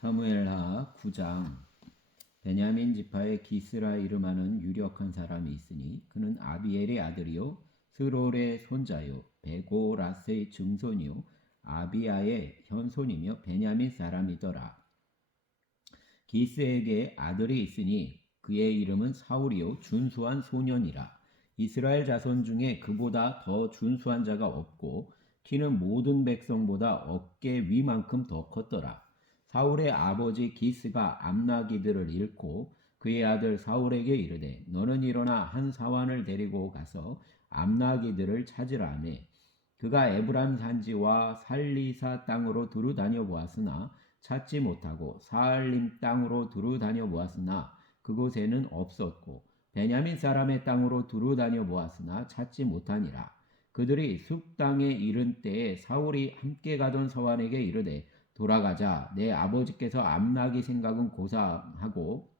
사무엘하 9장. 베냐민 지파의 기스라 이름하는 유력한 사람이 있으니 그는 아비엘의 아들이요 스롤의 손자요 베고라스의 증손이요 아비야의 현손이며 베냐민 사람이더라. 기스에게 아들이 있으니 그의 이름은 사울이요 준수한 소년이라. 이스라엘 자손 중에 그보다 더 준수한 자가 없고 키는 모든 백성보다 어깨 위만큼 더 컸더라. 사울의 아버지 기스가 암나기들을 잃고 그의 아들 사울에게 이르되 너는 일어나 한 사환을 데리고 가서 암나기들을 찾으라 하며 그가 에브람 산지와 살리사 땅으로 두루 다녀 보았으나 찾지 못하고 사알림 땅으로 두루 다녀 보았으나 그곳에는 없었고 베냐민 사람의 땅으로 두루 다녀 보았으나 찾지 못하니라. 그들이 숲 땅에 이른 때에 사울이 함께 가던 서환에게 이르되 돌아가자. 내 아버지께서 암나기 생각은 고사하고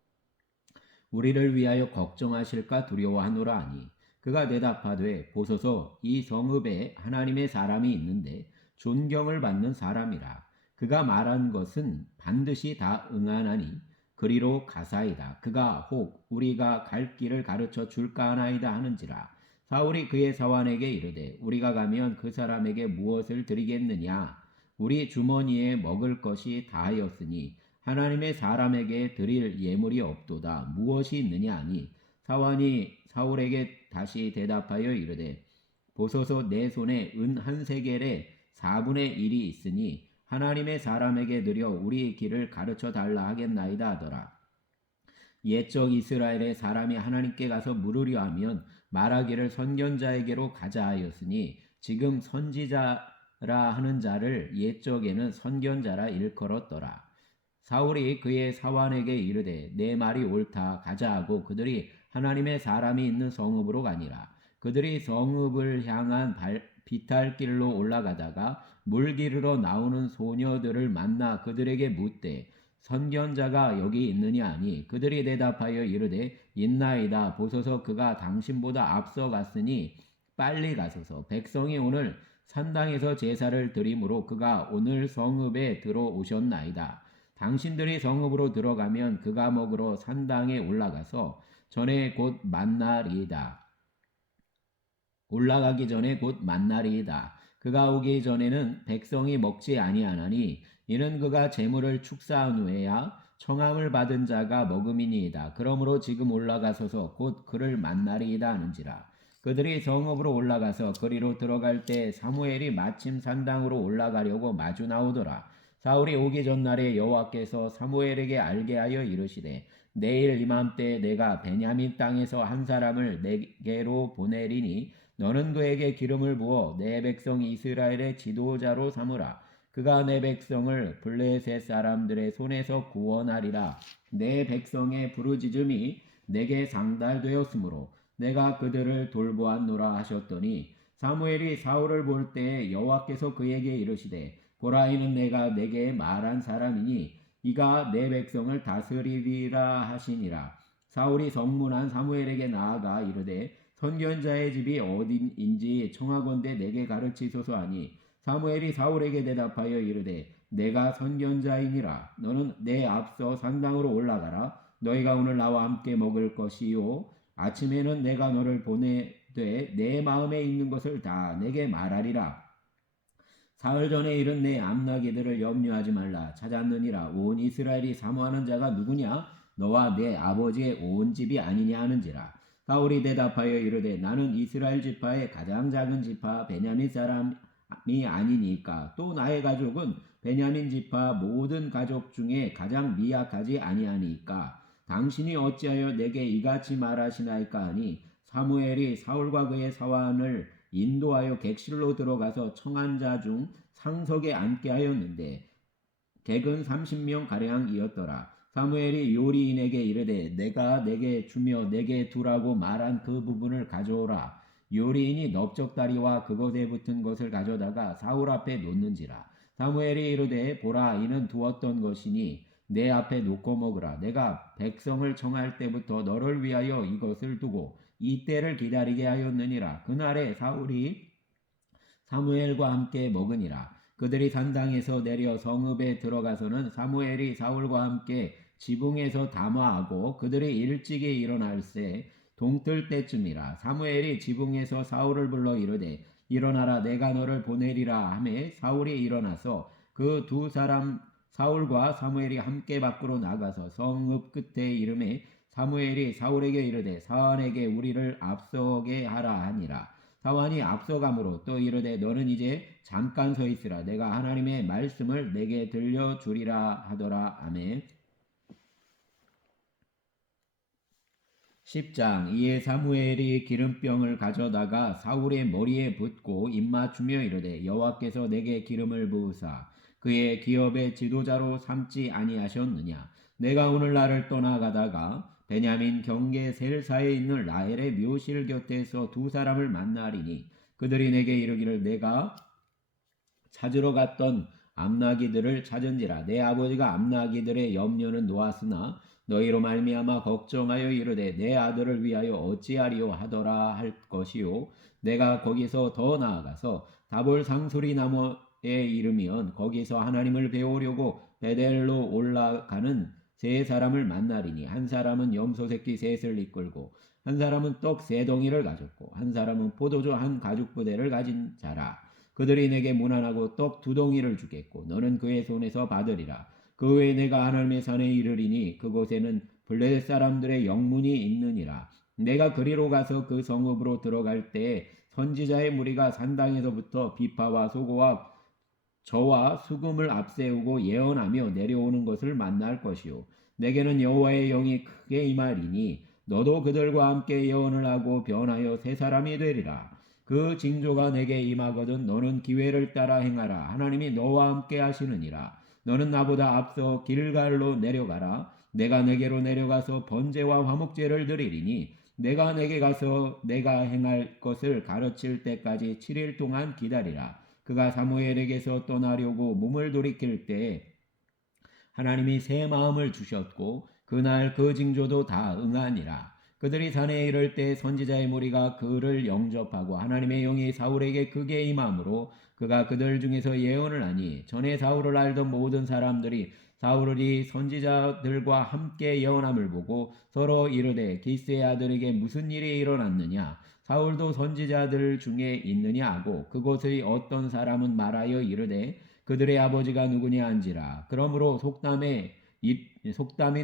우리를 위하여 걱정하실까 두려워하노라 하니 그가 대답하되 보소서 이 성읍에 하나님의 사람이 있는데 존경을 받는 사람이라. 그가 말한 것은 반드시 다 응하나니 그리로 가사이다. 그가 혹 우리가 갈 길을 가르쳐 줄까 하나이다 하는지라. 사울이 그의 사환에게 이르되 우리가 가면 그 사람에게 무엇을 드리겠느냐. 우리 주머니에 먹을 것이 다하였으니 하나님의 사람에게 드릴 예물이 없도다. 무엇이 있느냐 하니 사환이 사울에게 다시 대답하여 이르되 보소서 내 손에 은 한 세겔의 4분의 1이 있으니 하나님의 사람에게 드려 우리 길을 가르쳐 달라 하겠나이다 하더라. 옛적 이스라엘의 사람이 하나님께 가서 물으려 하면 말하기를 선견자에게로 가자 하였으니 지금 선지자라 하는 자를 옛적에는 선견자라 일컬었더라. 사울이 그의 사환에게 이르되 내 말이 옳다 가자 하고 그들이 하나님의 사람이 있는 성읍으로 가니라. 그들이 성읍을 향한 비탈길로 올라가다가 물기르러 나오는 소녀들을 만나 그들에게 묻되 선견자가 여기 있느냐 하니 그들이 대답하여 이르되 있나이다. 보소서 그가 당신보다 앞서 갔으니 빨리 가소서. 백성이 오늘 산당에서 제사를 드리므로 그가 오늘 성읍에 들어오셨나이다. 당신들이 성읍으로 들어가면 그가 먹으러 산당에 올라가서 전에 곧 만나리이다. 올라가기 전에 곧 만나리이다. 그가 오기 전에는 백성이 먹지 아니하나니 이는 그가 재물을 축사한 후에야 청함을 받은 자가 먹음이니이다. 그러므로 지금 올라가소서 곧 그를 만나리이다 하는지라. 그들이 성읍으로 올라가서 거리로 들어갈 때 사무엘이 마침 산당으로 올라가려고 마주 나오더라. 사울이 오기 전날에 여호와께서 사무엘에게 알게 하여 이르시되 내일 이맘때 내가 베냐민 땅에서 한 사람을 내게로 보내리니 너는 그에게 기름을 부어 내 백성 이스라엘의 지도자로 삼으라. 그가 내 백성을 블레셋 사람들의 손에서 구원하리라. 내 백성의 부르짖음이 내게 상달되었으므로 내가 그들을 돌보았노라 하셨더니 사무엘이 사울을 볼 때에 여호와께서 그에게 이르시되 보라 이는 내가 내게 말한 사람이니 이가 내 백성을 다스리리라 하시니라. 사울이 성문한 사무엘에게 나아가 이르되 선견자의 집이 어딘지 청하건대 내게 가르치소서 하니 사무엘이 사울에게 대답하여 이르되 내가 선견자이니라. 너는 내 앞서 산당으로 올라가라. 너희가 오늘 나와 함께 먹을 것이요 아침에는 내가 너를 보내되 내 마음에 있는 것을 다 내게 말하리라. 사흘 전에 이른 내 암나기들을 염려하지 말라. 찾았느니라. 온 이스라엘이 사모하는 자가 누구냐? 너와 내 아버지의 온 집이 아니냐 하는지라. 사울이 대답하여 이르되 나는 이스라엘 지파의 가장 작은 지파 베냐민 사람이 아니니까 또 나의 가족은 베냐민 지파 모든 가족 중에 가장 미약하지 아니하니까 당신이 어찌하여 내게 이같이 말하시나이까 하니 사무엘이 사울과 그의 사환을 인도하여 객실로 들어가서 청한 자 중 상석에 앉게 하였는데 객은 30명 가량이었더라. 사무엘이 요리인에게 이르되 내가 내게 주며 내게 두라고 말한 그 부분을 가져오라. 요리인이 넓적다리와 그것에 붙은 것을 가져다가 사울 앞에 놓는지라. 사무엘이 이르되 보라 이는 두었던 것이니 내 앞에 놓고 먹으라. 내가 백성을 청할 때부터 너를 위하여 이것을 두고 이 때를 기다리게 하였느니라. 그날에 사울이 사무엘과 함께 먹으니라. 그들이 산당에서 내려 성읍에 들어가서는 사무엘이 사울과 함께 지붕에서 담화하고 그들이 일찍이 일어날새 동뜰 때쯤이라. 사무엘이 지붕에서 사울을 불러 이르되 일어나라, 내가 너를 보내리라 하매 사울이 일어나서 그 두 사람 사울과 사무엘이 함께 밖으로 나가서 성읍 끝에 이름에 사무엘이 사울에게 이르되 사환에게 우리를 앞서게 하라 하니라. 사환이 앞서가므로 또 이르되 너는 이제 잠깐 서 있으라, 내가 하나님의 말씀을 내게 들려주리라 하더라. 아멘. 10장. 이에 사무엘이 기름병을 가져다가 사울의 머리에 붓고 입맞추며 이르되 여호와께서 내게 기름을 부으사 그의 기업의 지도자로 삼지 아니하셨느냐. 내가 오늘 날을 떠나가다가 베냐민 경계 셀사에 있는 라헬의 묘실 곁에서 두 사람을 만나리니 그들이 내게 이르기를 내가 찾으러 갔던 암나기들을 찾은지라. 내 아버지가 암나기들의 염려는 놓았으나 너희로 말미암아 걱정하여 이르되 내 아들을 위하여 어찌하리요 하더라 할 것이요. 내가 거기서 더 나아가서 다볼 상수리 나무에 이르면 거기서 하나님을 배우려고 베델로 올라가는 세 사람을 만나리니 한 사람은 염소 새끼 셋을 이끌고 한 사람은 떡 세 덩이를 가졌고 한 사람은 포도주 한 가죽 부대를 가진 자라. 그들이 내게 문안하고 떡 두 덩이를 주겠고 너는 그의 손에서 받으리라. 그 외에 내가 하나님의 산에 이르리니 그곳에는 블레셋 사람들의 영문이 있느니라. 내가 그리로 가서 그 성읍으로 들어갈 때에 선지자의 무리가 산당에서부터 비파와 소고와 저와 수금을 앞세우고 예언하며 내려오는 것을 만날 것이요. 내게는 여호와의 영이 크게 임하리니 너도 그들과 함께 예언을 하고 변하여 새 사람이 되리라. 그 징조가 내게 임하거든 너는 기회를 따라 행하라. 하나님이 너와 함께 하시느니라. 너는 나보다 앞서 길갈로 내려가라. 내가 내게로 내려가서 번제와 화목제를 드리리니 내가 내게 가서 내가 행할 것을 가르칠 때까지 7일 동안 기다리라. 그가 사무엘에게서 떠나려고 몸을 돌이킬 때에 하나님이 새 마음을 주셨고 그날 그 징조도 다 응하니라. 그들이 산에 이를 때 선지자의 무리가 그를 영접하고 하나님의 영이 사울에게 크게 임함으로 그가 그들 중에서 예언을 하니 전에 사울을 알던 모든 사람들이 사울이 선지자들과 함께 예언함을 보고 서로 이르되 기스의 아들에게 무슨 일이 일어났느냐. 사울도 선지자들 중에 있느냐 하고 그곳의 어떤 사람은 말하여 이르되 그들의 아버지가 누구냐 한지라. 그러므로 속담이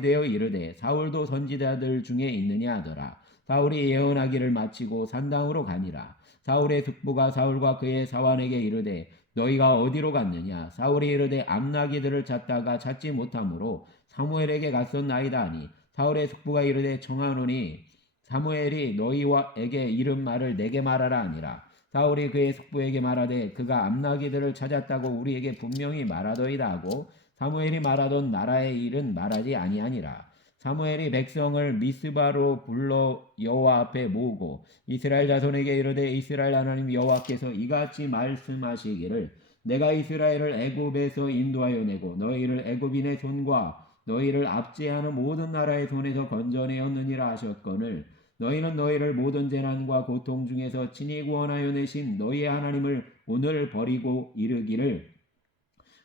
되어 이르되 사울도 선지자들 중에 있느냐 하더라. 사울이 예언하기를 마치고 산당으로 가니라. 사울의 숙부가 사울과 그의 사환에게 이르되 너희가 어디로 갔느냐. 사울이 이르되 암나기들을 찾다가 찾지 못하므로 사무엘에게 갔었나이다 하니 사울의 숙부가 이르되 청하노니 사무엘이 너희와에게 이른 말을 내게 말하라 하니라. 사울이 그의 숙부에게 말하되 그가 암나기들을 찾았다고 우리에게 분명히 말하더이다 하고 사무엘이 말하던 나라의 일은 말하지 아니하니라. 사무엘이 백성을 미스바로 불러 여호와 앞에 모으고 이스라엘 자손에게 이르되 이스라엘 하나님 여호와께서 이같이 말씀하시기를 내가 이스라엘을 애굽에서 인도하여 내고 너희를 애굽인의 손과 너희를 압제하는 모든 나라의 손에서 건져내었느니라 하셨거늘 너희는 너희를 모든 재난과 고통 중에서 친히 구원하여 내신 너희의 하나님을 오늘 버리고 이르기를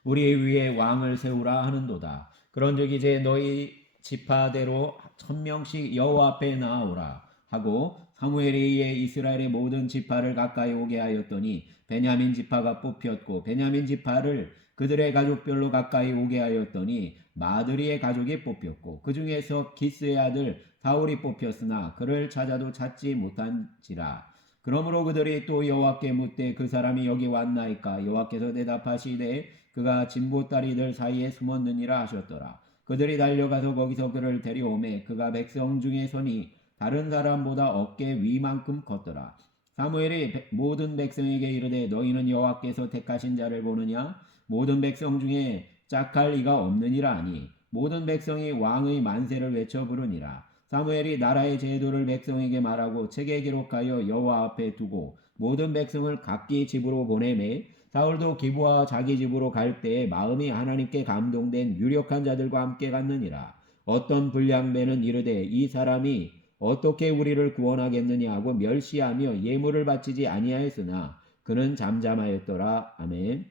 우리 위에 왕을 세우라 하는도다. 그런즉 이제 너희 지파대로 1000명씩 여호와 앞에 나아오라 하고 사무엘이 이에 이스라엘의 모든 지파를 가까이 오게 하였더니 베냐민 지파가 뽑혔고 베냐민 지파를 그들의 가족별로 가까이 오게 하였더니 마드리의 가족이 뽑혔고 그 중에서 기스의 아들 사울이 뽑혔으나 그를 찾아도 찾지 못한지라. 그러므로 그들이 또 여호와께 묻되 그 사람이 여기 왔나이까. 여호와께서 대답하시되 그가 진보다리들 사이에 숨었느니라 하셨더라. 그들이 달려가서 거기서 그를 데려오매 그가 백성 중에 서니 다른 사람보다 어깨 위만큼 컸더라. 사무엘이 모든 백성에게 이르되 너희는 여호와께서 택하신 자를 보느냐. 모든 백성 중에 짝할 이가 없느니라 하니 모든 백성이 왕의 만세를 외쳐 부르니라. 사무엘이 나라의 제도를 백성에게 말하고 책에 기록하여 여호와 앞에 두고 모든 백성을 각기 집으로 보내매 사울도 기브와 자기 집으로 갈 때에 마음이 하나님께 감동된 유력한 자들과 함께 갔느니라. 어떤 불량배는 이르되 이 사람이 어떻게 우리를 구원하겠느냐 하고 멸시하며 예물을 바치지 아니하였으나 그는 잠잠하였더라. 아멘.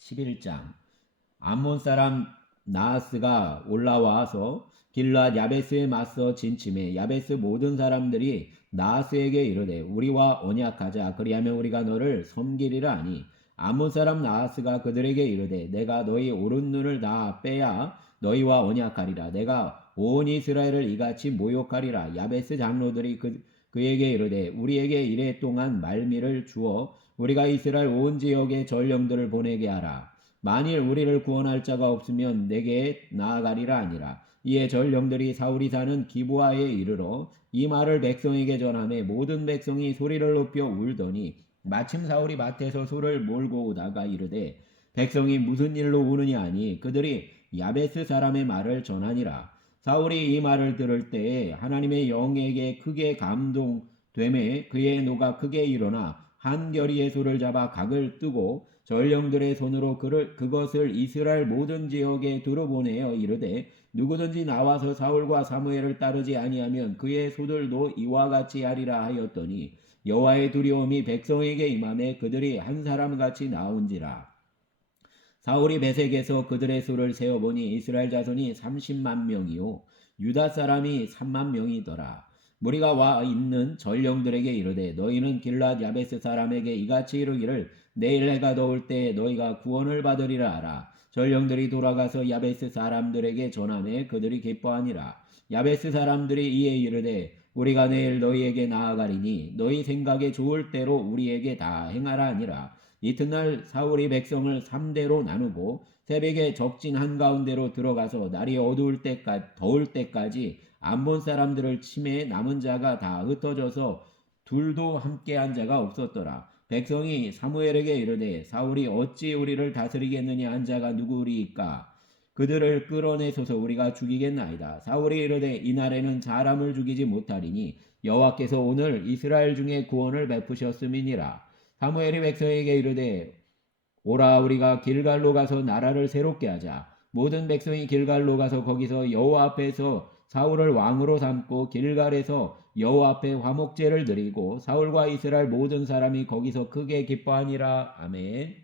11장 암몬 사람 나하스가 올라와서 길랏 야베스에 맞서 진침해 야베스 모든 사람들이 나하스에게 이르되 우리와 언약하자 그리하면 우리가 너를 섬기리라 하니 암몬 사람 나하스가 그들에게 이르되 내가 너희 오른 눈을 다 빼야 너희와 언약하리라. 내가 온 이스라엘을 이같이 모욕하리라. 야베스 장로들이 그에게 이르되 우리에게 이래 동안 말미를 주어 우리가 이스라엘 온 지역에 전령들을 보내게 하라. 만일 우리를 구원할 자가 없으면 내게 나아가리라 하니라. 이에 전령들이 사울이 사는 기브아에 이르러 이 말을 백성에게 전하매 모든 백성이 소리를 높여 울더니 마침 사울이 밭에서 소를 몰고 오다가 이르되 백성이 무슨 일로 우느냐 하니 그들이 야베스 사람의 말을 전하니라. 사울이 이 말을 들을 때에 하나님의 영에게 크게 감동되매 그의 노가 크게 일어나 한 겨리의 소를 잡아 각을 뜨고 전령들의 손으로 그것을 이스라엘 모든 지역에 두루보내어 이르되 누구든지 나와서 사울과 사무엘을 따르지 아니하면 그의 소들도 이와 같이 하리라 하였더니 여호와의 두려움이 백성에게 임하매 그들이 한 사람같이 나온지라. 사울이 베색에서 그들의 수를 세어보니 이스라엘 자손이 30만 명이요 유다 사람이 3만 명이더라. 무리가 와 있는 전령들에게 이르되 너희는 길랏 야베스 사람에게 이같이 이르기를 내일 해가 더울 때에 너희가 구원을 받으리라 하라. 전령들이 돌아가서 야베스 사람들에게 전하매 그들이 기뻐하니라. 야베스 사람들이 이에 이르되 우리가 내일 너희에게 나아가리니 너희 생각에 좋을 대로 우리에게 다 행하라 하니라. 이튿날 사울이 백성을 3대로 나누고 새벽에 적진 한가운데로 들어가서 날이 더울 때까지 암몬 사람들을 치매 남은 자가 다 흩어져서 둘도 함께한 자가 없었더라. 백성이 사무엘에게 이르되 사울이 어찌 우리를 다스리겠느냐 한 자가 누구리이까? 그들을 끌어내소서 우리가 죽이겠나이다. 사울이 이르되 이날에는 사람을 죽이지 못하리니 여호와께서 오늘 이스라엘 중에 구원을 베푸셨음이니라. 사무엘이 백성에게 이르되 오라 우리가 길갈로 가서 나라를 새롭게 하자. 모든 백성이 길갈로 가서 거기서 여호와 앞에서 사울을 왕으로 삼고 길갈에서 여호와 앞에 화목제를 드리고 사울과 이스라엘 모든 사람이 거기서 크게 기뻐하니라. 아멘.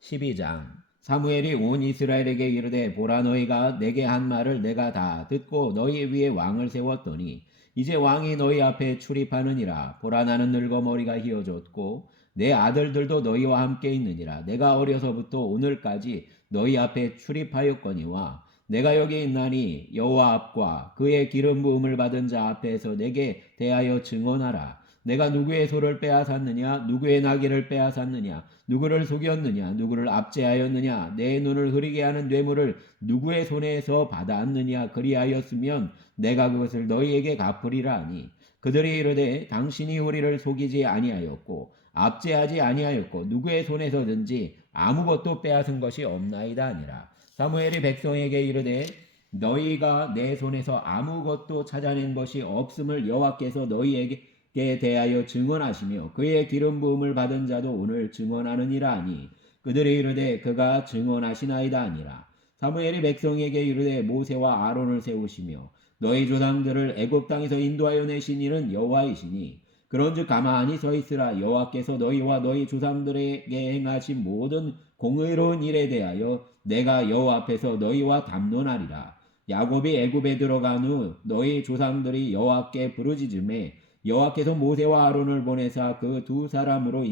12장 사무엘이 온 이스라엘에게 이르되 보라 너희가 내게 한 말을 내가 다 듣고 너희 위에 왕을 세웠더니 이제 왕이 너희 앞에 출입하느니라. 보라 나는 늙어 머리가 휘어졌고 내 아들들도 너희와 함께 있느니라. 내가 어려서부터 오늘까지 너희 앞에 출입하였거니와 내가 여기 있나니 여호와 앞과 그의 기름 부음을 받은 자 앞에서 내게 대하여 증언하라. 내가 누구의 소를 빼앗았느냐 누구의 나귀를 빼앗았느냐 누구를 속였느냐 누구를 압제하였느냐 내 눈을 흐리게 하는 뇌물을 누구의 손에서 받았느냐 그리하였으면 내가 그것을 너희에게 갚으리라 하니 그들이 이르되 당신이 우리를 속이지 아니하였고 압제하지 아니하였고 누구의 손에서든지 아무것도 빼앗은 것이 없나이다 하니라. 사무엘이 백성에게 이르되 너희가 내 손에서 아무것도 찾아낸 것이 없음을 여호와께서 너희에게 대하여 증언하시며 그의 기름 부음을 받은 자도 오늘 증언하느니라 하니 그들이 이르되 그가 증언하시나이다 하니라. 사무엘이 백성에게 이르되 모세와 아론을 세우시며 너희 조상들을 애굽 땅에서 인도하여 내신 이는 여호와이시니 그런즉 가만히 서 있으라. 여호와께서 너희와 너희 조상들에게 행하신 모든 공의로운 일에 대하여 내가 여호와 앞에서 너희와 담론하리라. 야곱이 애굽에 들어간 후 너희 조상들이 여호와께 부르짖음에 여호와께서 모세와 아론을 보내사 그 두 사람으로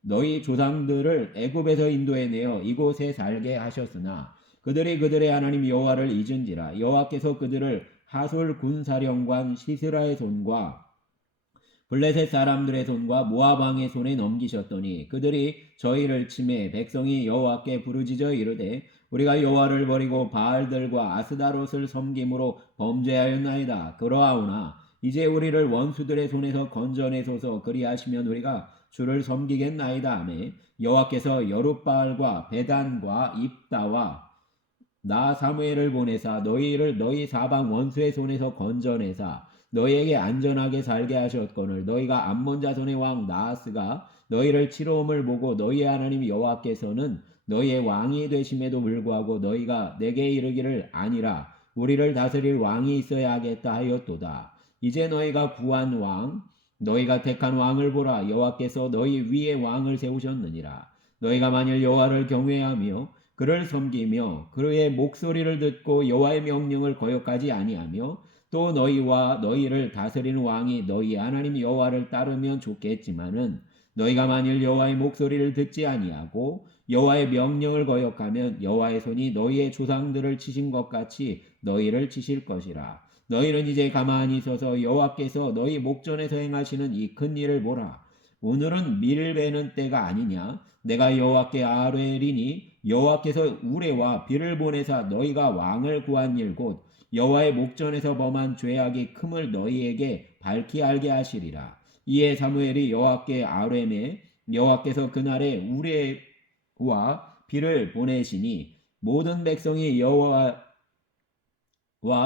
너희 조상들을 애굽에서 인도해내어 이곳에 살게 하셨으나 그들이 그들의 하나님 여호와를 잊은지라. 여호와께서 그들을 하솔 군사령관 시스라의 손과 블레셋 사람들의 손과 모압 왕의 손에 넘기셨더니 그들이 저희를 치매 백성이 여호와께 부르짖어 이르되 우리가 여호와를 버리고 바알들과 아스다롯을 섬김으로 범죄하였나이다. 그러하오나 이제 우리를 원수들의 손에서 건져내소서. 그리하시면 우리가 주를 섬기겠나이다 하매 여호와께서 여룻바알과 베단과 입다와 나 사무엘을 보내사 너희를 너희 사방 원수의 손에서 건져내사 너희에게 안전하게 살게 하셨거늘 너희가 암몬 자손의 왕 나하스가 너희를 치러옴을 보고 너희의 하나님 여호와께서는 너희의 왕이 되심에도 불구하고 너희가 내게 이르기를 아니라 우리를 다스릴 왕이 있어야 하겠다 하였도다. 이제 너희가 구한 왕 너희가 택한 왕을 보라. 여호와께서 너희 위에 왕을 세우셨느니라. 너희가 만일 여호와를 경외하며 그를 섬기며 그의 목소리를 듣고 여호와의 명령을 거역하지 아니하며 또 너희와 너희를 다스리는 왕이 너희 하나님 여호와를 따르면 좋겠지만은 너희가 만일 여호와의 목소리를 듣지 아니하고 여호와의 명령을 거역하면 여호와의 손이 너희의 조상들을 치신 것 같이 너희를 치실 것이라. 너희는 이제 가만히 서서 여호와께서 너희 목전에서 행하시는 이 큰 일을 보라. 오늘은 밀 베는 때가 아니냐? 내가 여호와께 아뢰리니 여호와께서 우레와 비를 보내사 너희가 왕을 구한 일 곧 여호와의 목전에서 범한 죄악이 큼을 너희에게 밝히 알게 하시리라. 이에 사무엘이 여호와께 아뢰매 여호와께서 그날에 우레와 비를 보내시니 모든 백성이 여호와와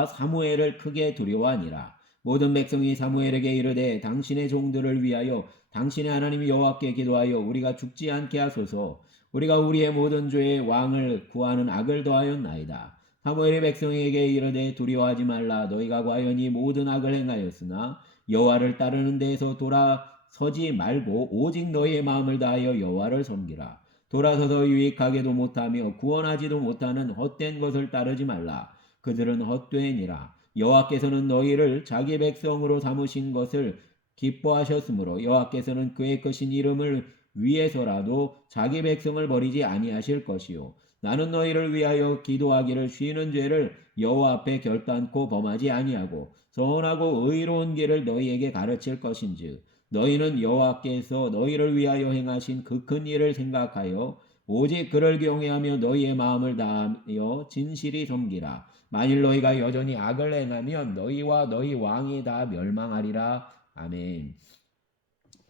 사무엘을 크게 두려워하니라. 모든 백성이 사무엘에게 이르되 당신의 종들을 위하여 당신의 하나님 여호와께 기도하여 우리가 죽지 않게 하소서. 우리가 우리의 모든 죄에 왕을 구하는 악을 더하였나이다. 사무엘이 백성에게 이르되 두려워하지 말라. 너희가 과연 이 모든 악을 행하였으나 여호와를 따르는 데에서 돌아서지 말고 오직 너희의 마음을 다하여 여호와를 섬기라. 돌아서서 유익하게도 못하며 구원하지도 못하는 헛된 것을 따르지 말라. 그들은 헛되니라. 여호와께서는 너희를 자기 백성으로 삼으신 것을 기뻐하셨으므로 여호와께서는 그의 크신 이름을 위해서라도 자기 백성을 버리지 아니하실 것이요 나는 너희를 위하여 기도하기를 쉬는 죄를 여호와 앞에 결단코 범하지 아니하고 선하고 의로운 길을 너희에게 가르칠 것인즉 너희는 여호와께서 너희를 위하여 행하신 그 큰 일을 생각하여 오직 그를 경외하며 너희의 마음을 다하여 진실이 섬기라. 만일 너희가 여전히 악을 행하면 너희와 너희 왕이 다 멸망하리라. 아멘.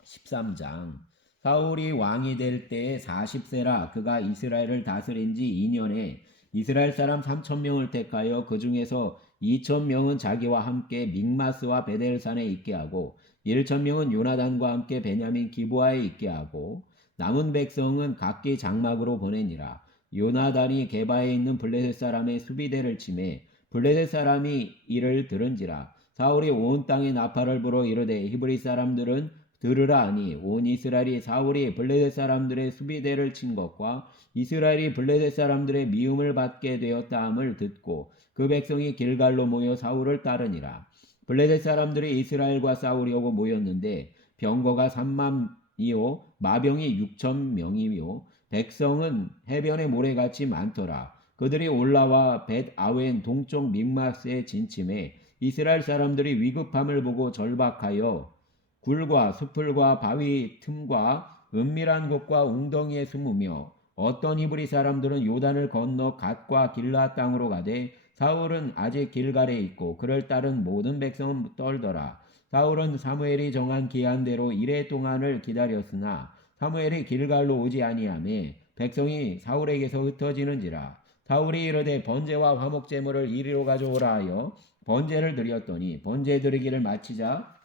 13장 사울이 왕이 될 때에 40세라. 그가 이스라엘을 다스린 지 2년에 이스라엘 사람 3,000명을 택하여 그 중에서 2,000명은 자기와 함께 믹마스와 베델산에 있게 하고 1,000명은 요나단과 함께 베냐민 기브아에 있게 하고 남은 백성은 각기 장막으로 보내니라. 요나단이 게바에 있는 블레셋 사람의 수비대를 치매 블레셋 사람이 이를 들은지라. 사울이 온 땅에 나팔을 불어 이르되 히브리 사람들은 들으라 하니 온 이스라엘이 사울이 블레셋 사람들의 수비대를 친 것과 이스라엘이 블레셋 사람들의 미움을 받게 되었다 함을 듣고 그 백성이 길갈로 모여 사울을 따르니라. 블레셋 사람들이 이스라엘과 싸우려고 모였는데 병거가 3만이요 마병이 6,000명이요 백성은 해변의 모래같이 많더라. 그들이 올라와 벳 아웬 동쪽 믹마스에 진침해 이스라엘 사람들이 위급함을 보고 절박하여 굴과 수풀과 바위 틈과 은밀한 곳과 웅덩이에 숨으며 어떤 히브리 사람들은 요단을 건너 갓과 길라 땅으로 가되 사울은 아직 길갈에 있고 그를 따른 모든 백성은 떨더라. 사울은 사무엘이 정한 기한대로 이레 동안을 기다렸으나 사무엘이 길갈로 오지 아니하매 백성이 사울에게서 흩어지는지라. 사울이 이르되 번제와 화목 제물을 이리로 가져오라 하여 번제를 드렸더니 번제 드리기를 마치자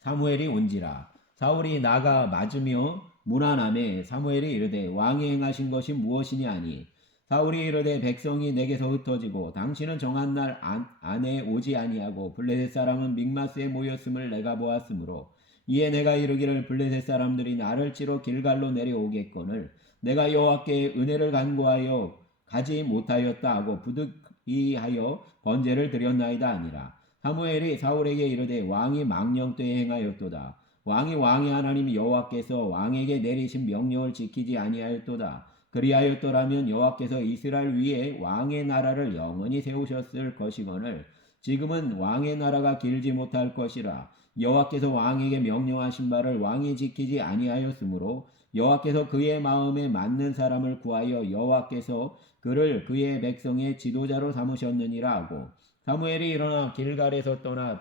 사무엘이 온지라. 사울이 나가 맞으며 문안하매 사무엘이 이르되 왕이 행하신 것이 무엇이냐 하니 사울이 이르되 백성이 내게서 흩어지고 당신은 정한 날 안에 오지 아니하고 블레셋 사람은 믹마스에 모였음을 내가 보았으므로 이에 내가 이르기를 블레셋 사람들이 나를 치러 길갈로 내려오겠거늘 내가 여호와께 은혜를 간구하여 가지 못하였다 하고 부득이하여 번제를 드렸나이다 아니라. 사무엘이 사울에게 이르되 왕이 망령 때에 행하였도다. 왕이 왕의 하나님 여호와께서 왕에게 내리신 명령을 지키지 아니하였도다. 그리하였더라면 여호와께서 이스라엘 위에 왕의 나라를 영원히 세우셨을 것이거늘 지금은 왕의 나라가 길지 못할 것이라. 여호와께서 왕에게 명령하신 바를 왕이 지키지 아니하였으므로 여호와께서 그의 마음에 맞는 사람을 구하여 여호와께서 그를 그의 백성의 지도자로 삼으셨느니라 하고 사무엘이 일어나 길갈에서 떠나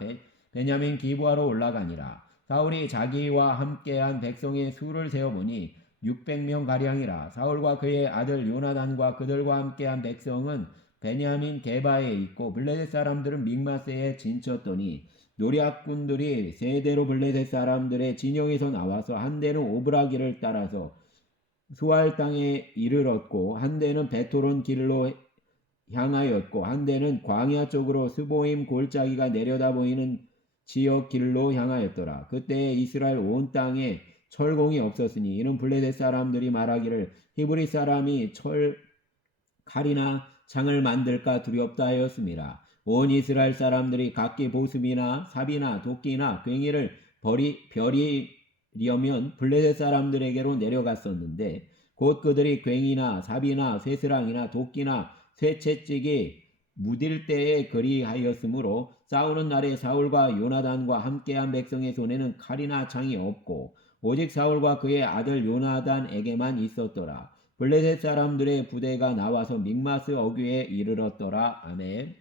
베냐민 기브아로 올라가니라. 사울이 자기와 함께한 백성의 수를 세어보니 600명 가량이라. 사울과 그의 아들 요나단과 그들과 함께한 백성은 베냐민 게바에 있고 블레셋 사람들은 믹마스에 진쳤더니 노략군들이 세 대로 블레셋 사람들의 진영에서 나와서 한 대는 오브라길을 따라서 수알 땅에 이르렀고 한 대는 베토론 길로 향하였고 한 대는 광야 쪽으로 스보임 골짜기가 내려다 보이는 지역 길로 향하였더라. 그때 이스라엘 온 땅에 철공이 없었으니 이는 블레셋 사람들이 말하기를 히브리 사람이 칼이나 창을 만들까 두렵다 하였습니다. 온 이스라엘 사람들이 각기 보습이나 삽이나 도끼나 괭이를 버리려면 블레셋 사람들에게로 내려갔었는데 곧 그들이 괭이나 삽이나 쇠스랑이나 도끼나 쇠채찍이 무딜 때에 그리하였으므로 싸우는 날에 사울과 요나단과 함께한 백성의 손에는 칼이나 창이 없고 오직 사울과 그의 아들 요나단에게만 있었더라. 블레셋 사람들의 부대가 나와서 믹마스 어귀에 이르렀더라. 아멘.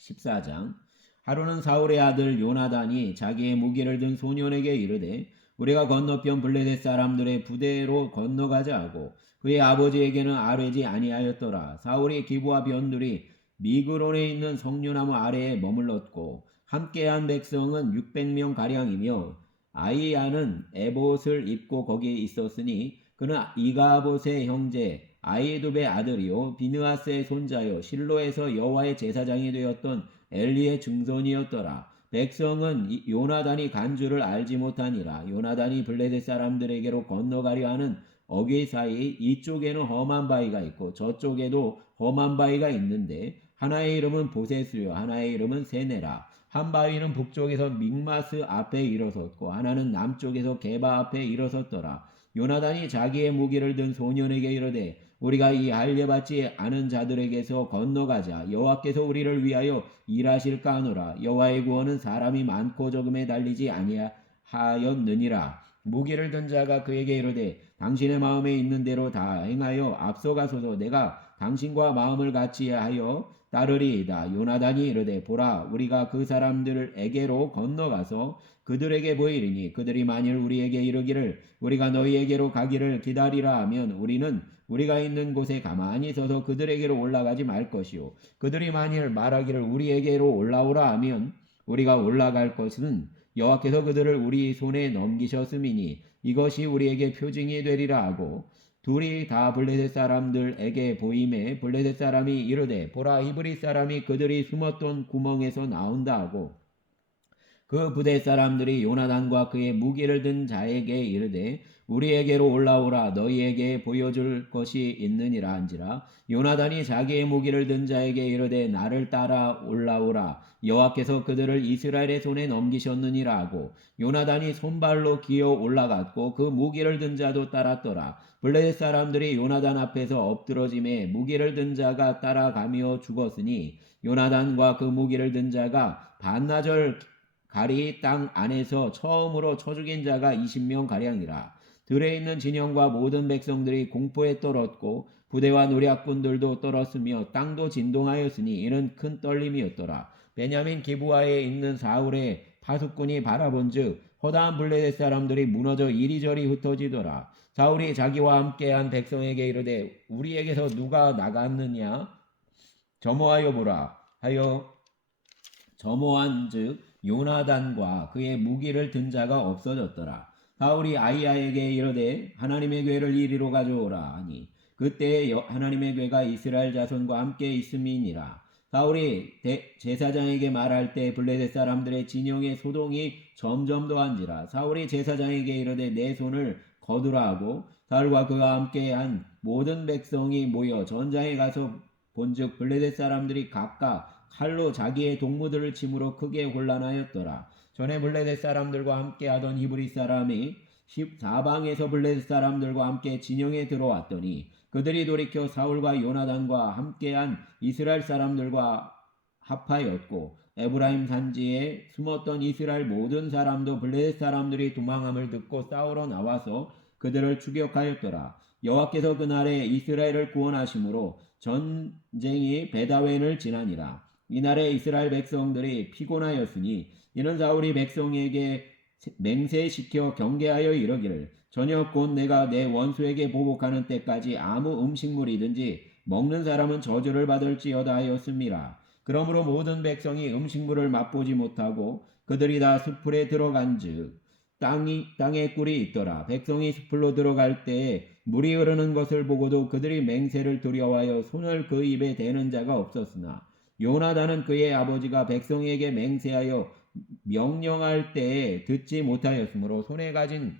14장. 하루는 사울의 아들 요나단이 자기의 무기를 든 소년에게 이르되 우리가 건너편 블레셋 사람들의 부대로 건너가자 하고 그의 아버지에게는 아뢰지 아니하였더라. 사울이 기브와 변들이 미그론에 있는 석류나무 아래에 머물렀고 함께한 백성은 600명 가량이며 아이야는 에봇을 입고 거기에 있었으니 그는 이가봇의 형제 아이두베의 아들이요 비느하스의 손자요 실로에서 여호와의 제사장이 되었던 엘리의 증손이었더라. 백성은 요나단이 간 줄을 알지 못하니라. 요나단이 블레셋 사람들에게로 건너가려 하는 어귀 사이 이쪽에는 험한 바위가 있고 저쪽에도 험한 바위가 있는데 하나의 이름은 보세스요 하나의 이름은 세네라. 한 바위는 북쪽에서 믹마스 앞에 일어섰고 하나는 남쪽에서 게바 앞에 일어섰더라. 요나단이 자기의 무기를 든 소년에게 이르되 우리가 이 할례받지 않은 자들에게서 건너가자. 여호와께서 우리를 위하여 일하실까 하노라. 여호와의 구원은 사람이 많고 적음에 달리지 아니하였느니라. 무기를 든 자가 그에게 이르되 당신의 마음에 있는 대로 다 행하여 앞서가소서. 내가 당신과 마음을 같이 하여 따르리이다. 요나단이 이르되 보라 우리가 그 사람들에게로 건너가서 그들에게 보이리니 그들이 만일 우리에게 이르기를 우리가 너희에게로 가기를 기다리라 하면 우리는 우리가 있는 곳에 가만히 서서 그들에게로 올라가지 말 것이요 그들이 만일 말하기를 우리에게로 올라오라 하면 우리가 올라갈 것은 여호와께서 그들을 우리 손에 넘기셨음이니 이것이 우리에게 표징이 되리라 하고 둘이 다 블레셋 사람들에게 보임에 블레셋 사람이 이르되 보라 히브리 사람이 그들이 숨었던 구멍에서 나온다 하고 그 부대 사람들이 요나단과 그의 무기를 든 자에게 이르되 우리에게로 올라오라 너희에게 보여줄 것이 있느니라 한지라. 요나단이 자기의 무기를 든 자에게 이르되 나를 따라 올라오라 여호와께서 그들을 이스라엘의 손에 넘기셨느니라 하고 요나단이 손발로 기어 올라갔고 그 무기를 든 자도 따랐더라. 블레셋 사람들이 요나단 앞에서 엎드러짐에 무기를 든 자가 따라가며 죽었으니 요나단과 그 무기를 든 자가 반나절 가리 땅 안에서 처음으로 쳐 죽인 자가 20명 가량이라. 들에 있는 진영과 모든 백성들이 공포에 떨었고 부대와 노략군들도 떨었으며 땅도 진동하였으니 이는 큰 떨림이었더라. 베냐민 기브아에 있는 사울의 파수꾼이 바라본즉 허다한 블레셋 사람들이 무너져 이리저리 흩어지더라. 사울이 자기와 함께한 백성에게 이르되 우리에게서 누가 나갔느냐 점호하여 보라 하여 점호한즉 요나단과 그의 무기를 든 자가 없어졌더라. 사울이 아이야에게 이르되 하나님의 궤를 이리로 가져오라 하니 그때에 하나님의 궤가 이스라엘 자손과 함께 있음이니라. 사울이 제사장에게 말할 때 블레셋 사람들의 진영의 소동이 점점 더한지라. 사울이 제사장에게 이르되 내 손을 거두라 하고 사울과 그와 함께한 모든 백성이 모여 전장에 가서 본즉 블레셋 사람들이 각각 칼로 자기의 동무들을 침으로 크게 혼란하였더라. 전에 블레셋 사람들과 함께하던 히브리 사람이 사방에서 블레셋 사람들과 함께 진영에 들어왔더니 그들이 돌이켜 사울과 요나단과 함께한 이스라엘 사람들과 합하였고 에브라임 산지에 숨었던 이스라엘 모든 사람도 블레셋 사람들이 도망함을 듣고 싸우러 나와서 그들을 추격하였더라. 여호와께서 그날에 이스라엘을 구원하심으로 전쟁이 베다웬을 지나니라. 이날에 이스라엘 백성들이 피곤하였으니 이는 사울이 백성에게 맹세시켜 경계하여 이르기를 저녁 곧 내가 내 원수에게 보복하는 때까지 아무 음식물이든지 먹는 사람은 저주를 받을지어다 하였습니다. 그러므로 모든 백성이 음식물을 맛보지 못하고 그들이 다 숲풀에 들어간즉 땅에 꿀이 있더라. 백성이 숲으로 들어갈 때에 물이 흐르는 것을 보고도 그들이 맹세를 두려워하여 손을 그 입에 대는 자가 없었으나 요나단은 그의 아버지가 백성에게 맹세하여 명령할 때에 듣지 못하였으므로 손에 가진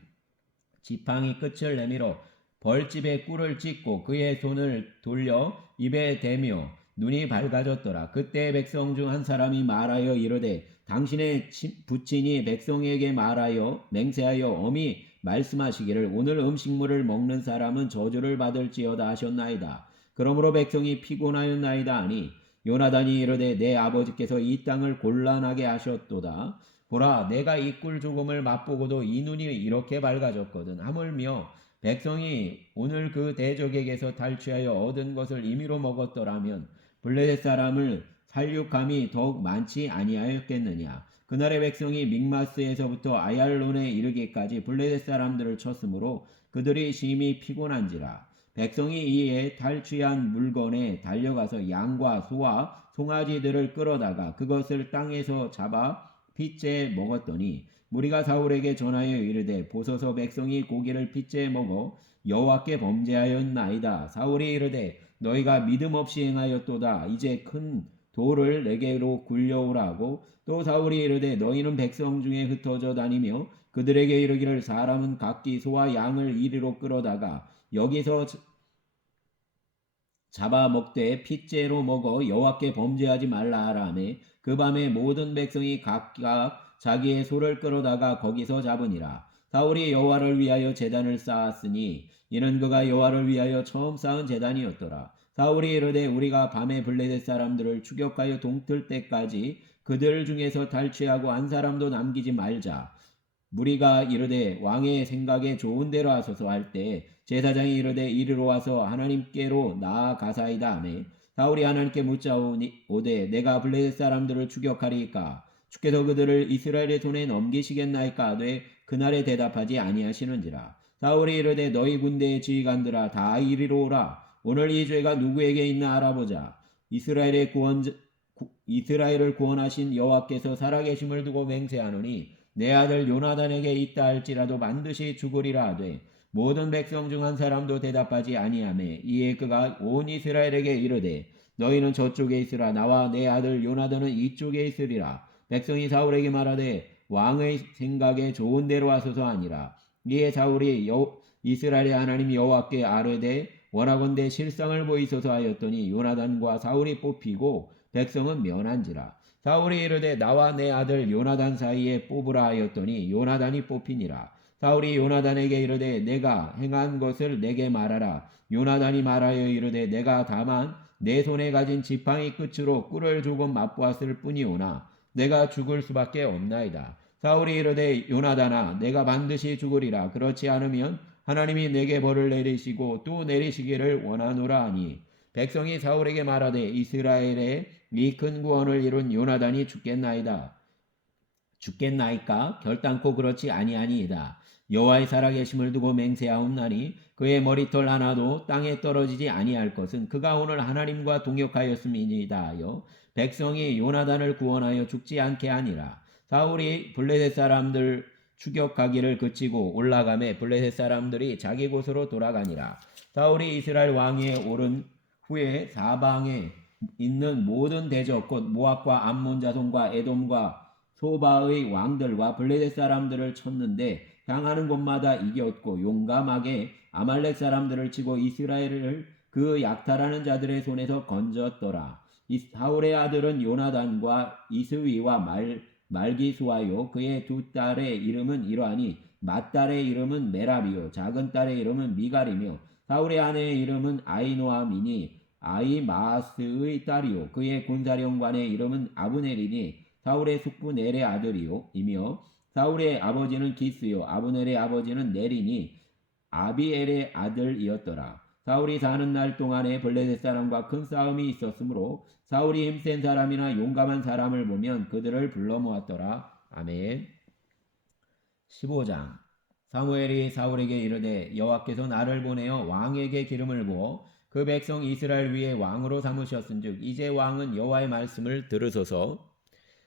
지팡이 끝을 내밀어 벌집에 꿀을 찢고 그의 손을 돌려 입에 대며 눈이 밝아졌더라. 그때 백성 중 한 사람이 말하여 이르되 당신의 부친이 백성에게 말하여 맹세하여 엄히 말씀하시기를 오늘 음식물을 먹는 사람은 저주를 받을지어다 하셨나이다. 그러므로 백성이 피곤하였나이다 하니 요나단이 이르되 내 아버지께서 이 땅을 곤란하게 하셨도다. 보라 내가 이 꿀 조금을 맛보고도 이 눈이 이렇게 밝아졌거든. 하물며 백성이 오늘 그 대적에게서 탈취하여 얻은 것을 임의로 먹었더라면 블레셋 사람을 살육함이 더욱 많지 아니하였겠느냐. 그날의 백성이 믹마스에서부터 아얄론에 이르기까지 블레셋 사람들을 쳤으므로 그들이 심히 피곤한지라. 백성이 이에 탈취한 물건에 달려가서 양과 소와 송아지들을 끌어다가 그것을 땅에서 잡아 핏째 먹었더니 무리가 사울에게 전하여 이르되 보소서 백성이 고기를 핏째 먹어 여호와께 범죄하였나이다. 사울이 이르되 너희가 믿음 없이 행하였도다. 이제 큰 돌을 내게로 굴려오라고. 또 사울이 이르되 너희는 백성 중에 흩어져 다니며 그들에게 이르기를 사람은 각기 소와 양을 이리로 끌어다가 여기서 잡아먹되 핏째로 먹어 여호와께 범죄하지 말라 하라매 그 밤에 모든 백성이 각각 자기의 소를 끌어다가 거기서 잡으니라. 사울이 여호와를 위하여 제단을 쌓았으니 이는 그가 여호와를 위하여 처음 쌓은 제단이었더라. 사울이 이르되 우리가 밤에 블레셋 사람들을 추격하여 동틀 때까지 그들 중에서 탈취하고 한 사람도 남기지 말자. 무리가 이르되 왕의 생각에 좋은 대로 하소서 할 때 제사장이 이르되 이리로 와서 하나님께로 나아가사이다 하매 사울이 하나님께 묻자오되 내가 블레셋 사람들을 추격하리이까 주께서 그들을 이스라엘의 손에 넘기시겠나이까 하되 그날에 대답하지 아니하시는지라. 사울이 이르되 너희 군대의 지휘관들아 다 이리로 오라. 오늘 이 죄가 누구에게 있나 알아보자. 이스라엘을 구원하신 여호와께서 살아계심을 두고 맹세하노니 내 아들 요나단에게 있다 할지라도 반드시 죽으리라 하되 모든 백성 중 한 사람도 대답하지 아니하매 이에 그가 온 이스라엘에게 이르되 너희는 저쪽에 있으라 나와 내 아들 요나단은 이쪽에 있으리라. 백성이 사울에게 말하되 왕의 생각에 좋은 대로 하소서 하니라. 이에 사울이 이스라엘의 하나님 여호와께 아뢰되 원하건대 실상을 보이소서 하였더니 요나단과 사울이 뽑히고 백성은 면한지라. 사울이 이르되 나와 내 아들 요나단 사이에 뽑으라 하였더니 요나단이 뽑히니라. 사울이 요나단에게 이르되 내가 행한 것을 내게 말하라. 요나단이 말하여 이르되 내가 다만 내 손에 가진 지팡이 끝으로 꿀을 조금 맛보았을 뿐이오나 내가 죽을 수밖에 없나이다. 사울이 이르되 요나단아 내가 반드시 죽으리라. 그렇지 않으면 하나님이 내게 벌을 내리시고 또 내리시기를 원하노라 하니 백성이 사울에게 말하되 이스라엘의 이 큰 구원을 이룬 요나단이 죽겠나이까 결단코 그렇지 아니하니이다. 여호와의 살아계심을 두고 맹세하옵나니 그의 머리털 하나도 땅에 떨어지지 아니할 것은 그가 오늘 하나님과 동역하였음이니이다 하여 백성이 요나단을 구원하여 죽지 않게 하니라. 사울이 블레셋 사람들 추격하기를 그치고 올라가매 블레셋 사람들이 자기 곳으로 돌아가니라. 사울이 이스라엘 왕위에 오른 후에 사방에 있는 모든 대적 곧 모압과 암몬 자손과 에돔과 소바의 왕들과 블레셋 사람들을 쳤는데 향하는 곳마다 이겼고 용감하게 아말렉 사람들을 치고 이스라엘을 그 약탈하는 자들의 손에서 건졌더라. 사울의 아들은 요나단과 이스위와 말기수하요 그의 두 딸의 이름은 이러하니 맏딸의 이름은 메라비요 작은 딸의 이름은 미갈이며 사울의 아내의 이름은 아이노아미니 아이마스의 딸이요 그의 군사령관의 이름은 아브넬이니 사울의 숙부 넬의 아들이요 이며 사울의 아버지는 기스요 아브넬의 아버지는 넬이니 아비엘의 아들이었더라. 사울이 사는 날 동안에 블레셋 사람과 큰 싸움이 있었으므로 사울이 힘센 사람이나 용감한 사람을 보면 그들을 불러 모았더라. 아멘. 15장 사무엘이 사울에게 이르되 여호와께서 나를 보내어 왕에게 기름을 부어 그 백성 이스라엘 위에 왕으로 삼으셨은즉 이제 왕은 여호와의 말씀을 들으소서.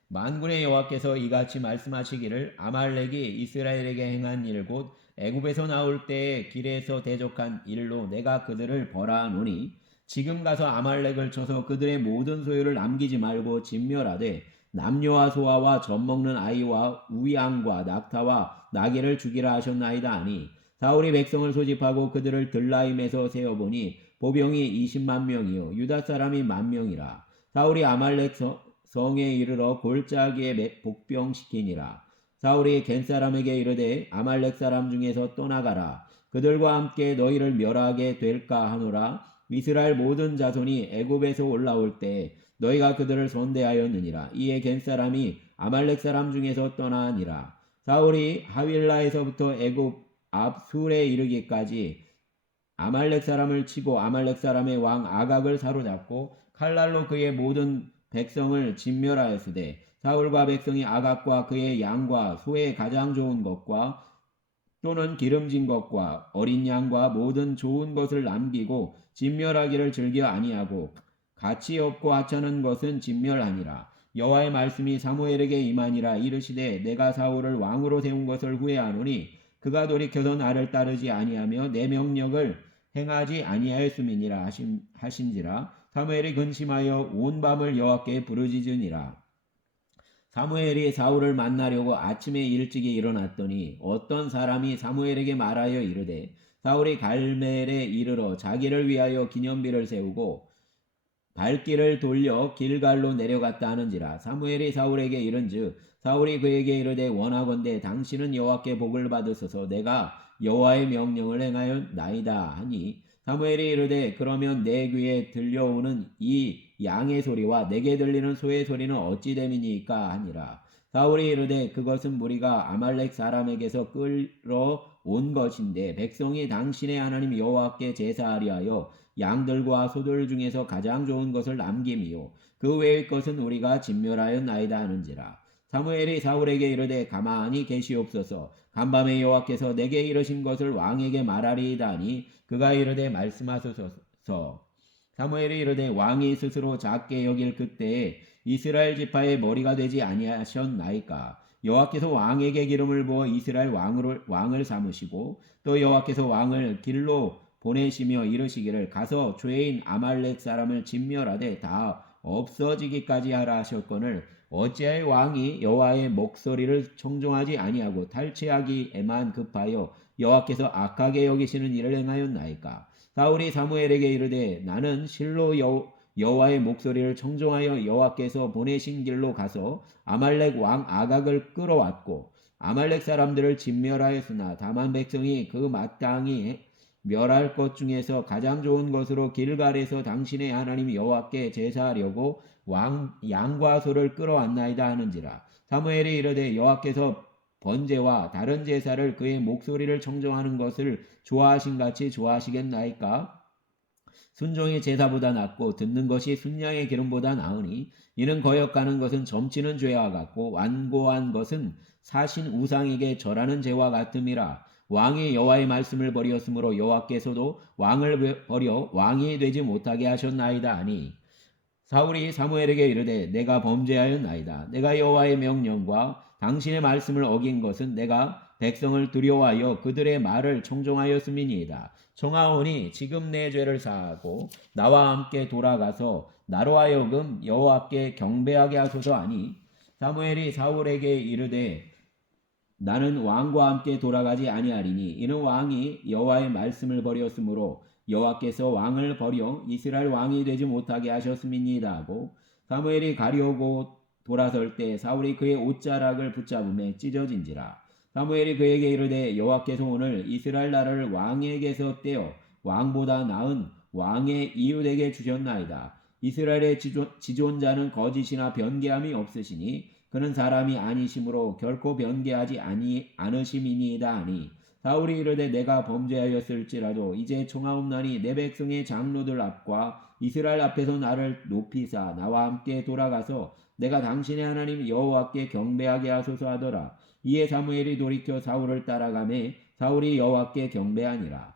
만군의 여호와께서 이같이 말씀하시기를 아말렉이 이스라엘에게 행한 일 곧 애굽에서 나올 때에 길에서 대적한 일로 내가 그들을 벌하노니 지금 가서 아말렉을 쳐서 그들의 모든 소유를 남기지 말고 진멸하되 남녀와 소아와 젖먹는 아이와 우양과 낙타와 나귀를 죽이라 하셨나이다 하니 사울이 백성을 소집하고 그들을 들라임에서 세어보니 보병이 20만 명이요 유다 사람이 10,000명이라. 사울이 아말렉 성에 이르러 골짜기에 복병시키니라. 사울이 겐 사람에게 이르되 아말렉 사람 중에서 떠나가라. 그들과 함께 너희를 멸하게 될까 하노라. 이스라엘 모든 자손이 애굽에서 올라올 때 너희가 그들을 선대하였느니라. 이에 겐 사람이 아말렉 사람 중에서 떠나니라. 사울이 하윌라에서부터 애굽 앞 술에 이르기까지 아말렉 사람을 치고 아말렉 사람의 왕 아각을 사로잡고 칼날로 그의 모든 백성을 진멸하였으되 사울과 백성이 아각과 그의 양과 소의 가장 좋은 것과 또는 기름진 것과 어린 양과 모든 좋은 것을 남기고 진멸하기를 즐겨 아니하고 가치 없고 하찮은 것은 진멸하니라. 여호와의 말씀이 사무엘에게 임하니라. 이르시되 내가 사울을 왕으로 세운 것을 후회하노니 그가 돌이켜서 나를 따르지 아니하며 내 명령을 행하지 아니하였음이니라 하신지라. 사무엘이 근심하여 온 밤을 여호와께 부르짖으니라. 사무엘이 사울을 만나려고 아침에 일찍이 일어났더니 어떤 사람이 사무엘에게 말하여 이르되 사울이 갈멜에 이르러 자기를 위하여 기념비를 세우고 발길을 돌려 길갈로 내려갔다 하는지라. 사무엘이 사울에게 이른즉 사울이 그에게 이르되 원하건대 당신은 여호와께 복을 받으소서. 내가 여호와의 명령을 행하였나이다 하니 사무엘이 이르되 그러면 내 귀에 들려오는 이 양의 소리와 내게 들리는 소의 소리는 어찌 됨이니까 하니라. 사울이 이르되 그것은 무리가 아말렉 사람에게서 끌어온 것인데 백성이 당신의 하나님 여호와께 제사하려 하여 양들과 소들 중에서 가장 좋은 것을 남김이요 그 외의 것은 우리가 진멸하였나이다 하는지라. 사무엘이 사울에게 이르되 가만히 계시옵소서. 간밤에 여호와께서 내게 이르신 것을 왕에게 말하리이다 하니 그가 이르되 말씀하소서. 사무엘이 이르되 왕이 스스로 작게 여길 그때에 이스라엘 지파의 머리가 되지 아니하셨나이까. 여호와께서 왕에게 기름을 부어 이스라엘 왕을 삼으시고 또 여호와께서 왕을 길로 보내시며 이르시기를 가서 죄인 아말렉 사람을 진멸하되 다 없어지기까지 하라 하셨거늘 어찌하여 왕이 여호와의 목소리를 청종하지 아니하고 탈취하기에만 급하여 여호와께서 악하게 여기시는 일을 행하였나이까. 사울이 사무엘에게 이르되 나는 실로 여호와의 목소리를 청종하여 여호와께서 보내신 길로 가서 아말렉 왕 아각을 끌어왔고 아말렉 사람들을 진멸하였으나 다만 백성이 그 마땅히 멸할 것 중에서 가장 좋은 것으로 길갈에서 당신의 하나님 여호와께 제사하려고 양과 소를 끌어왔나이다 하는지라. 사무엘이 이르되 여호와께서 번제와 다른 제사를 그의 목소리를 청정하는 것을 좋아하신 같이 좋아하시겠나이까? 순종이 제사보다 낫고 듣는 것이 순양의 기름보다 나으니 이는 거역하는 것은 점치는 죄와 같고 완고한 것은 사신 우상에게 절하는 죄와 같음이라. 왕이 여호와의 말씀을 버리었으므로 여호와께서도 왕을 버려 왕이 되지 못하게 하셨나이다 하니 사울이 사무엘에게 이르되 내가 범죄하였나이다. 내가 여호와의 명령과 당신의 말씀을 어긴 것은 내가 백성을 두려워하여 그들의 말을 청종하였음이니이다. 청하오니 지금 내 죄를 사하고 나와 함께 돌아가서 나로 하여금 여호와께 경배하게 하소서 하니 사무엘이 사울에게 이르되 나는 왕과 함께 돌아가지 아니하리니 이는 왕이 여호와의 말씀을 버렸으므로 여호와께서 왕을 버려 이스라엘 왕이 되지 못하게 하셨음이니이다 하고 사무엘이 가려고 돌아설 때 사울이 그의 옷자락을 붙잡음에 찢어진지라. 사무엘이 그에게 이르되 여호와께서 오늘 이스라엘 나라를 왕에게서 떼어 왕보다 나은 왕의 이웃에게 주셨나이다. 이스라엘의 지존자는 거짓이나 변개함이 없으시니 그는 사람이 아니심으로 결코 변개하지 않으심이니이다 하니 사울이 이르되 내가 범죄하였을지라도 이제 청하옵나니 내 백성의 장로들 앞과 이스라엘 앞에서 나를 높이사 나와 함께 돌아가서 내가 당신의 하나님 여호와께 경배하게 하소서 하더라. 이에 사무엘이 돌이켜 사울을 따라가매 사울이 여호와께 경배하니라.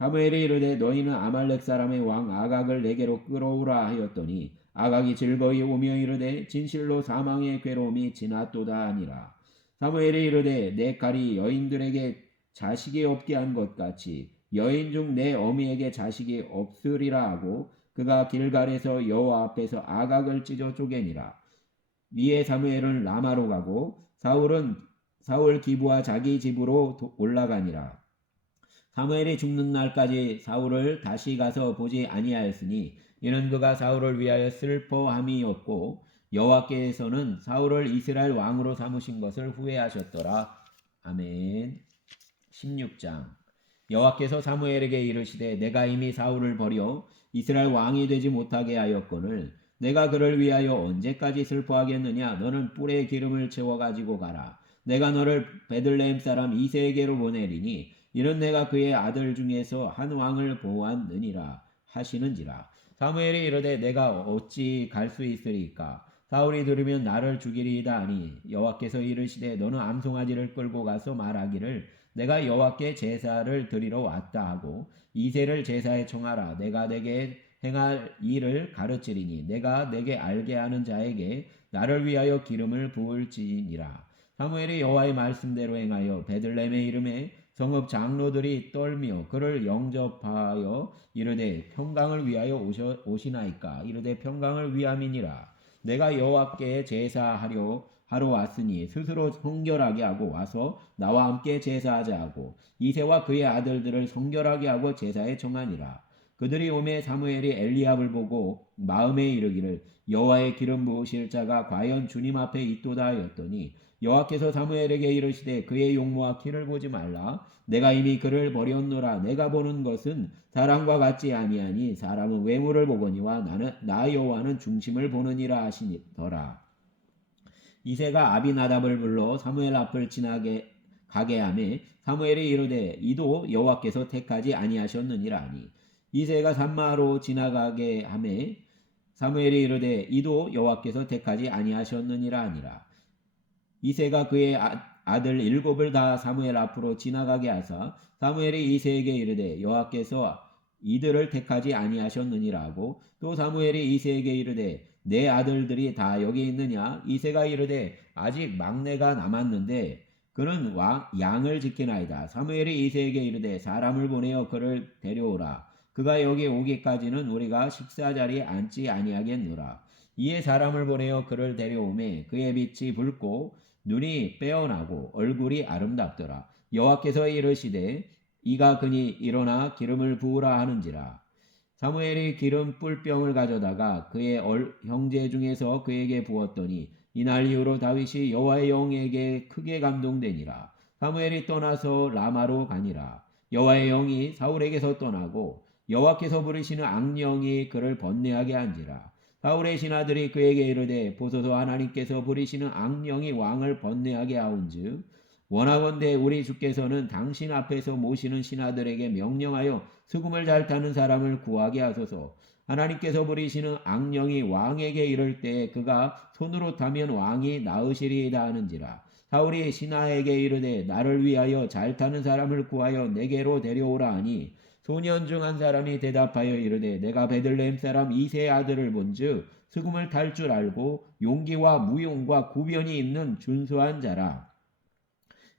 사무엘이 이르되 너희는 아말렉 사람의 왕 아각을 내게로 끌어오라 하였더니 아각이 즐거이 오며 이르되 진실로 사망의 괴로움이 지났도다 하니라. 사무엘이 이르되 내 칼이 여인들에게 자식이 없게 한 것 같이 여인 중 내 어미에게 자식이 없으리라 하고 그가 길갈에서 여호와 앞에서 아각을 찢어 쪼개니라. 이에 사무엘은 라마로 가고 사울 기부와 자기 집으로 올라가니라. 사무엘이 죽는 날까지 사울을 다시 가서 보지 아니하였으니 이는 그가 사울을 위하여 슬퍼함이었고 여호와께서는 사울을 이스라엘 왕으로 삼으신 것을 후회하셨더라. 아멘. 16장. 여호와께서 사무엘에게 이르시되 내가 이미 사울을 버려 이스라엘 왕이 되지 못하게 하였거늘 내가 그를 위하여 언제까지 슬퍼하겠느냐. 너는 뿔에 기름을 채워 가지고 가라. 내가 너를 베들레헴 사람 이새에게로 보내리니 이는 내가 그의 아들 중에서 한 왕을 보았느니라 하시는지라. 사무엘이 이르되 내가 어찌 갈 수 있으리까. 사울이 들으면 나를 죽이리이다 하니 여호와께서 이르시되 너는 암송아지를 끌고 가서 말하기를 내가 여호와께 제사를 드리러 왔다 하고 이새를 제사에 청하라. 내가 내게 행할 일을 가르치리니 내가 내게 알게 하는 자에게 나를 위하여 기름을 부을지니라. 사무엘이 여호와의 말씀대로 행하여 베들레헴의 이름에 성읍 장로들이 떨며 그를 영접하여 이르되 평강을 위하여 오시나이까. 이르되 평강을 위함이니라. 내가 여호와께 제사하려 하러 왔으니 스스로 성결하게 하고 와서 나와 함께 제사하자 하고 이새와 그의 아들들을 성결하게 하고 제사에 청하니라. 그들이 오매 사무엘이 엘리압을 보고 마음에 이르기를 여호와의 기름 부으실 자가 과연 주님 앞에 있도다 하였더니 여호와께서 사무엘에게 이르시되 그의 용모와 키를 보지 말라. 내가 이미 그를 버렸노라. 내가 보는 것은 사람과 같지 아니하니 사람은 외모를 보거니와 나 여호와는 중심을 보느니라 하시더라. 이새가 아비나답을 불러 사무엘 앞을 지나게 가게 하매 사무엘이 이르되 이도 여호와께서 택하지 아니하셨느니라 하니 이새가 산마로 지나가게 하매 사무엘이 이르되 이도 여호와께서 택하지 아니하셨느니라 하니라. 이새가 그의 아들 7을 다 사무엘 앞으로 지나가게 하사 사무엘이 이새에게 이르되 여호와께서 이들을 택하지 아니하셨느니라 하고 또 사무엘이 이새에게 이르되 내 아들들이 다 여기 있느냐. 이새가 이르되 아직 막내가 남았는데 그는 양을 지키나이다. 사무엘이 이새에게 이르되 사람을 보내어 그를 데려오라. 그가 여기 오기까지는 우리가 식사 자리에 앉지 아니하겠노라. 이에 사람을 보내어 그를 데려오매 그의 빛이 붉고 눈이 빼어나고 얼굴이 아름답더라. 여호와께서 이르시되 이가 그니 일어나 기름을 부으라 하는지라. 사무엘이 기름 뿔병을 가져다가 그의 형제 중에서 그에게 부었더니 이날 이후로 다윗이 여호와의 영에게 크게 감동되니라. 사무엘이 떠나서 라마로 가니라. 여호와의 영이 사울에게서 떠나고 여호와께서 부르시는 악령이 그를 번뇌하게 한지라. 사울의 신하들이 그에게 이르되 보소서 하나님께서 부리시는 악령이 왕을 번뇌하게 하온즉 원하건대 우리 주께서는 당신 앞에서 모시는 신하들에게 명령하여 수금을 잘 타는 사람을 구하게 하소서. 하나님께서 부리시는 악령이 왕에게 이를 때 그가 손으로 타면 왕이 나으시리이다 하는지라. 사울이 신하에게 이르되 나를 위하여 잘 타는 사람을 구하여 내게로 데려오라 하니 소년 중 한 사람이 대답하여 이르되 내가 베들레헴 사람 이새의 아들을 본즉 수금을 탈 줄 알고 용기와 무용과 구변이 있는 준수한 자라.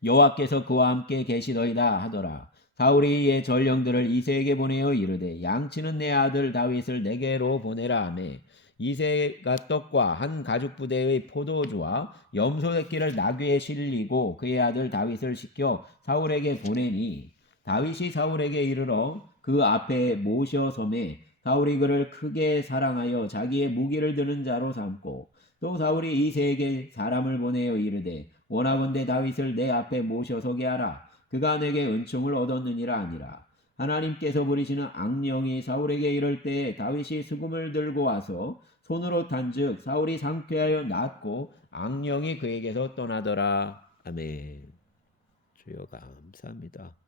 여호와께서 그와 함께 계시더이다 하더라. 사울이 이에 전령들을 이새에게 보내어 이르되 양치는 내 아들 다윗을 내게로 보내라 하매 이새가 떡과 한 가죽 부대의 포도주와 염소 새끼를 나귀에 실리고 그의 아들 다윗을 시켜 사울에게 보내니 다윗이 사울에게 이르러 그 앞에 모셔섬에 사울이 그를 크게 사랑하여 자기의 무기를 드는 자로 삼고 또 사울이 이새에게 사람을 보내어 이르되 원하건대 다윗을 내 앞에 모셔서게 하라. 그가 내게 은총을 얻었느니라 하니라. 하나님께서 부리시는 악령이 사울에게 이를 때에 다윗이 수금을 들고 와서 손으로 탄즉 사울이 상쾌하여 낫고 악령이 그에게서 떠나더라. 아멘. 주여 감사합니다.